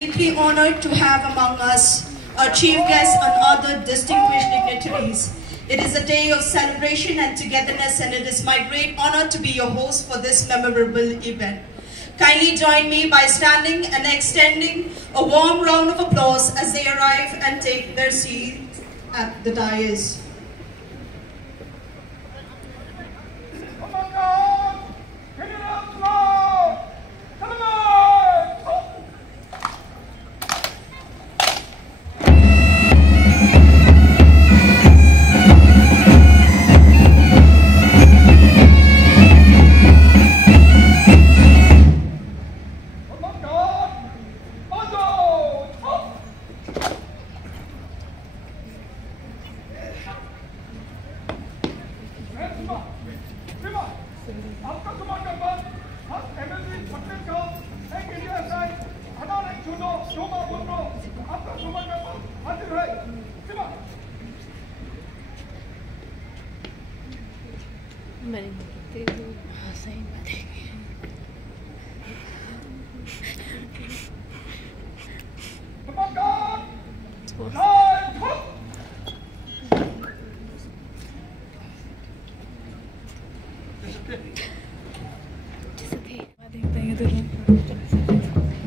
Deeply honored to have among us our chief guests and other distinguished dignitaries. It is a day of celebration and togetherness, and it is my great honor to be your host for this memorable event. Kindly join me by standing and extending a warm round of applause as they arrive and take their seats at the dais.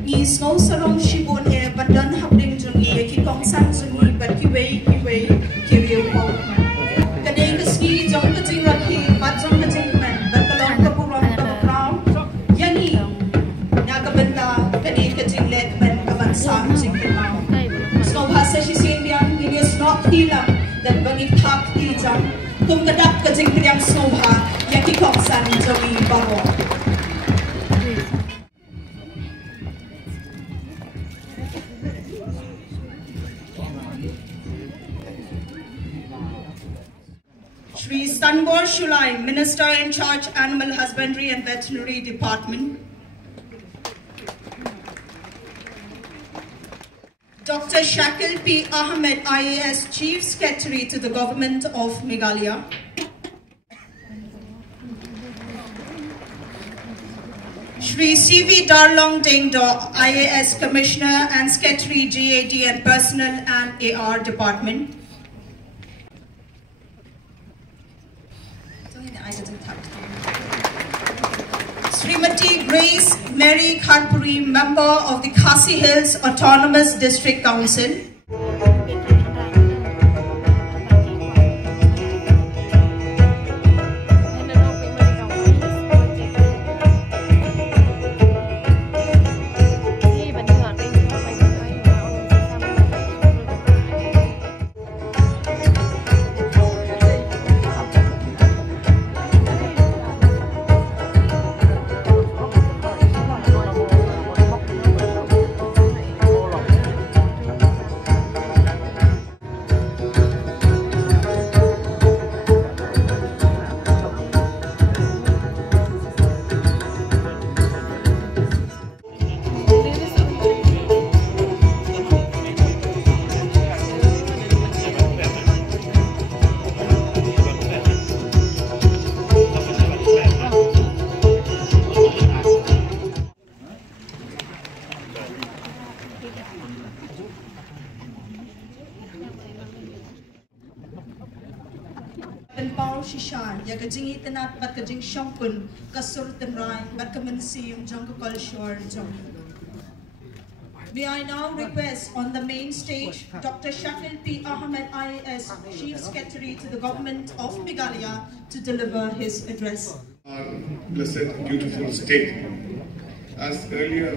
Ni snow sarong shibon e bandan hapding jungi ki kongsan jungi but ki wei ki pau kadai ka ski jong ka jing rakhi bat jong ka jing man but ka long ka puram ka crown yani na ka banda kadai ka jing let man ka ban sam jing ka snow bhasa shi sindian ni snow hilang dan bani thak ti jang tum kadap ka jing kriam snow ha yaki kongsan jungi baro. Shri Stanbor Shulai, Minister in charge Animal Husbandry and Veterinary Department. Dr. Shakil P. Ahmed, IAS Chief Secretary to the Government of Meghalaya. Shri C.V. Darlong Dengdo, IAS Commissioner and Secretary GAD and Personnel and AR Department. Srimati Grace Mary Khatpuri, Member of the Khasi Hills Autonomous District Council. Pau Shishan, Yakajing Itanat, but Kajing Shampun, Kasurtan Ryan, but Kamansium, Jungle Shore, May I now request on the main stage Dr. Shakil P. Ahmed, IAS Chief Secretary to the Government of Meghalaya, to deliver his address. Our blessed, beautiful state. As earlier,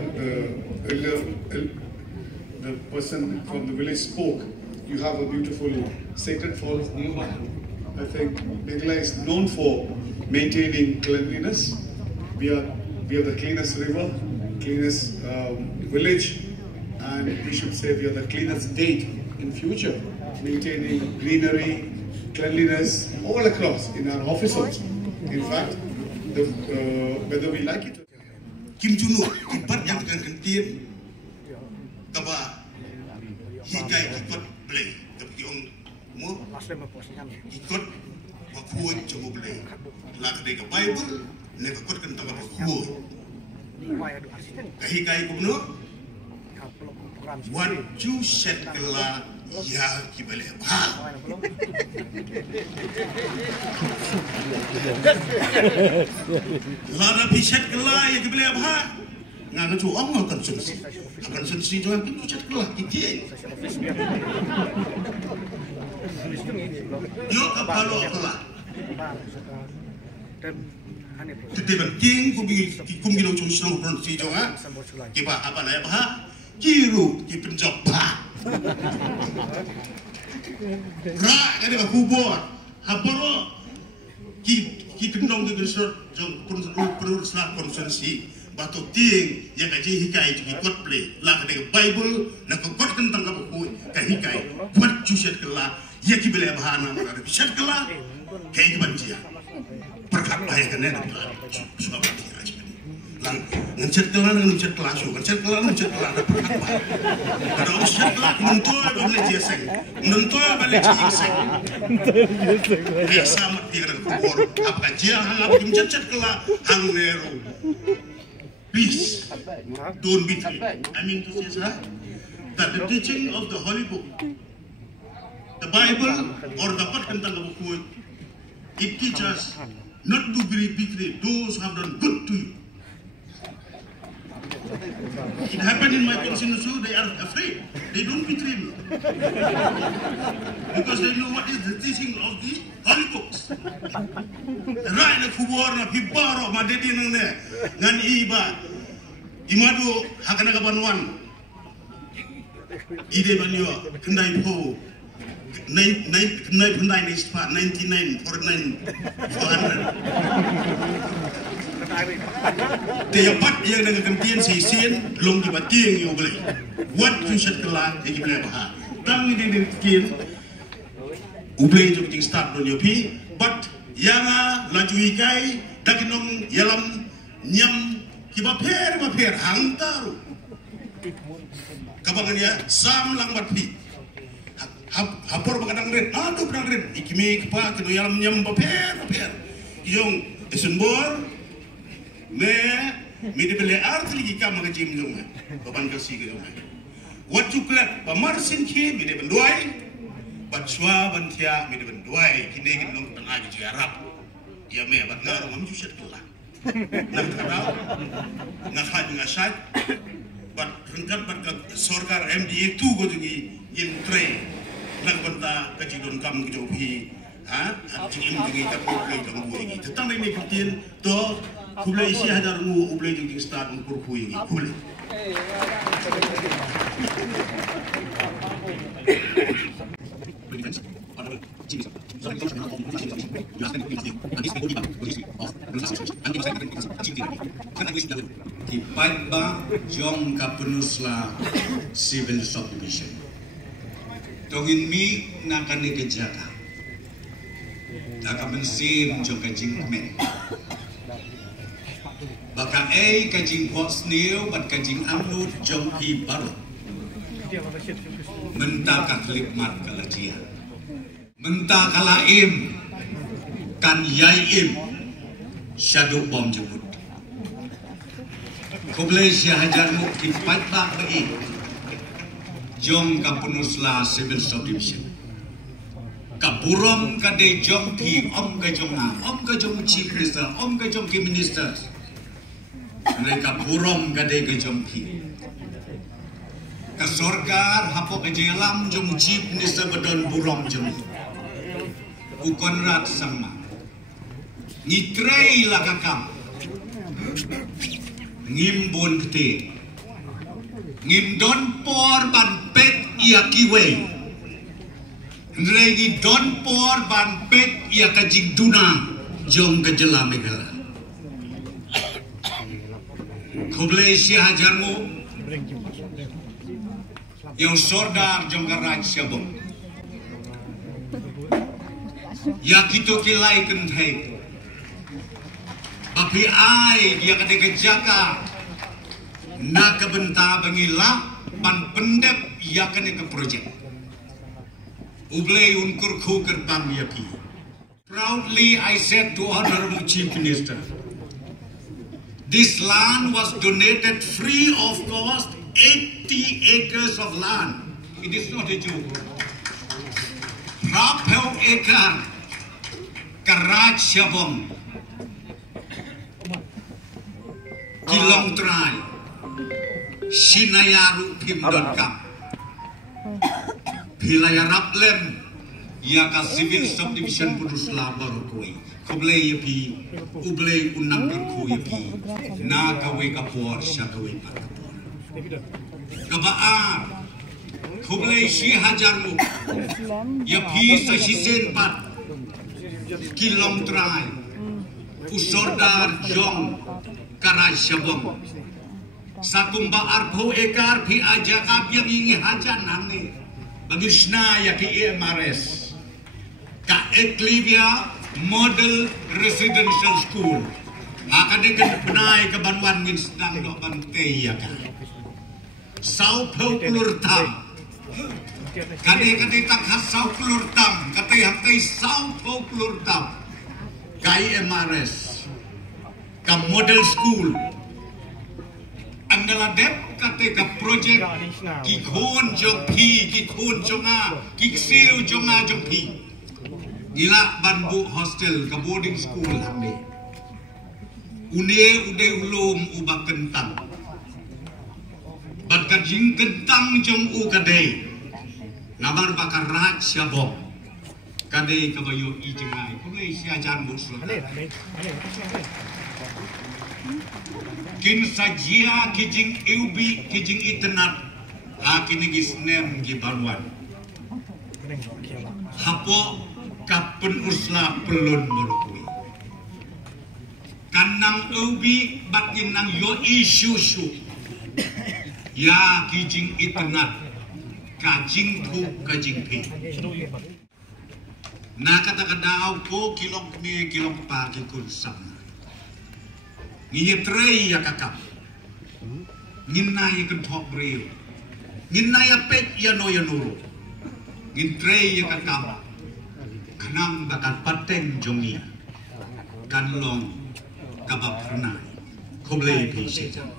the person from the village spoke, you have a beautiful sacred falls nearby. I think Meghalaya is known for maintaining cleanliness. We have the cleanest river, cleanest village, and we should say we are the cleanest state in future, maintaining greenery, cleanliness all across in our offices. In fact, whether we like it or Kim Juno, kipat yang akan kentir, kaba hikai kipat bleng, tapi orang mo ikut waktu coba bleng, lak deka Bible, ne ikut kan tempat waktu, kahikai kumno, What you said kala ya kibale ba. Lana piset kala ya kibale ba. Nga chu ong akan sunsi joan piset kala kiti. Yo kapalo kala. Tetapi penting kumbi chung senang produksi juga. Kiba apa naya bah? Kiru ki penjok bah. Ra kade ba kubor. Haporo ki kendong ke gesot jong penurus konsensi batu ting yang kaji hikai ki kot play la kade Bible na ko kot tentang ka ku ka hikai buat juset kala ya ki bele bahana na biset kala kai ki banjia perkat bahaya kena dapat sudah berarti aja lang ngecat kelan ngecat kelasio ngecat kelan ngecat kelan ada perkat bahaya kada ngecat kelan nentoy balik dia seng nentoy balik dia seng ya sama pikiran kubor apa dia hangap ngecat kelan hang neru please don't be tricked. I mean to say sir that the teaching of the Holy Book, the Bible or the Pat tentang buku, it teaches not to betray those who have done good to you. It happened in my conscience, so they are afraid. They don't betray me because they know what is the teaching of the Holy Books. Right na kubor na pibaro madedi nang ne ngan iba imadu hakana kabanuan ide banyo kendai po kendai pendai ni spa 99 for 9 400 Tepat yang dengan kentian sisien long di batiang yo beli. What you should kelang di beli bah. Tang di kentian ublei jo ting start don yopi but yanga laju ikai dakinong yalam nyam kibaper hangtaru. Kabangan ya sam lang batpi. Hapor bakadang red, aduh bakadang red. Ikimi kepa kino yalam nyam baper. Yung esenbor me mi de bele artli ki kam ga jim jom baban ga si ga jom what you clap ba marsin ki mi de benduai batswa bantia mi de benduai ki ne gin long tang agi ci arab ya me bat ngaru mam ju set kala nak kada na khaj nga shat bat rengkat bat ka sorkar MDA 2 go jungi yin train lang banta ka ci don kam ga jopi ha ci im jungi ka ko lay dong bu ni tetang ni pertin to Kublai isi hadar mu ublai jeng start ukur kuing kublai. Kipat ba jong kapenusla civil subdivision. Tongin mi nakani kejaka. Taka bensin jong kajing kemen. Baka kajing pos new bat kajing amnut jong hi baru menta kaklip mat kalajia menta kalaim kan yaim shadow bom jebut kublai hajar mu kipat bak bagi jong kapunusla civil subdivision kapurom kade jong hi om ka jong chief minister om ka jong ki minister mereka burom gadai ke jompi ke sorgar hapo ke jelam jom chief minister bedon burom jompi ukon rat sama ngitrei lakakam ngimbon kete ngimdon por ban pet ia kiwe nregi don por ban pet ia kajing duna jom ke jelam megala Kublai si hajarmu yang sordar jongkaraj siabong ya kita kilai kentai tapi ai dia kata kejaka nak kebenta bangila pan pendep ya kena ke projek ublai unkur ku kerbang yaki proudly I said to Honorable Chief Minister, this land was donated free of cost 80 acres of land. It is not a joke. Berapa ekar Karaj Shabong, Kilong Trai, Sinayaru Pimdon Pilayarap Lem, Yaka Civil Subdivision Pudus Labor Koi, Koblei Yapi, Ublei Unam Durku Yapi, Nagawe Kapor, Shakawe Pakapor. Kabaa, Koblei Shi Hajaru, Yapi sa Shisen Pat, Kilong Trai, Usordar Jong, Karaj Shabong. Sakumba arpo ekar pi aja kabyang ingi hajan nani bagisna ya ki EMRS ka Eclivia Model Residential School akade kan penai ke Banwan ngin sedang do bantei ya ka sau pau kulur tam kade tak hasau kulur tam kate hakai sau pau kulur tam ka EMRS ka Model School Angala dep kate ka project ki khon jong phi ki khon jonga ki siu jonga jong phi gila banbu hostel ka boarding school hamde ude ulum uba kentang bat ka jing kentang jong u kade nabar bakar raj syabok kade ka bayo i jengai ko le sia jan bu su Kin sajia kijing eubi kijing itenat hakini gisnem gibarwan hapo kapun usla pelun merukui kanang eubi batin nang yo isu ya kijing itenat kajing tu kajing pi na kata-kata ko kilong kami kilong pa kikun sama Ngitrei ya kakap, nginai kentok beriu, nginai pek ya no ya nuru, ngitrei ya kakap, kenang bakat pateng jongia, kanlong kabab pernah, koblei pi sejam.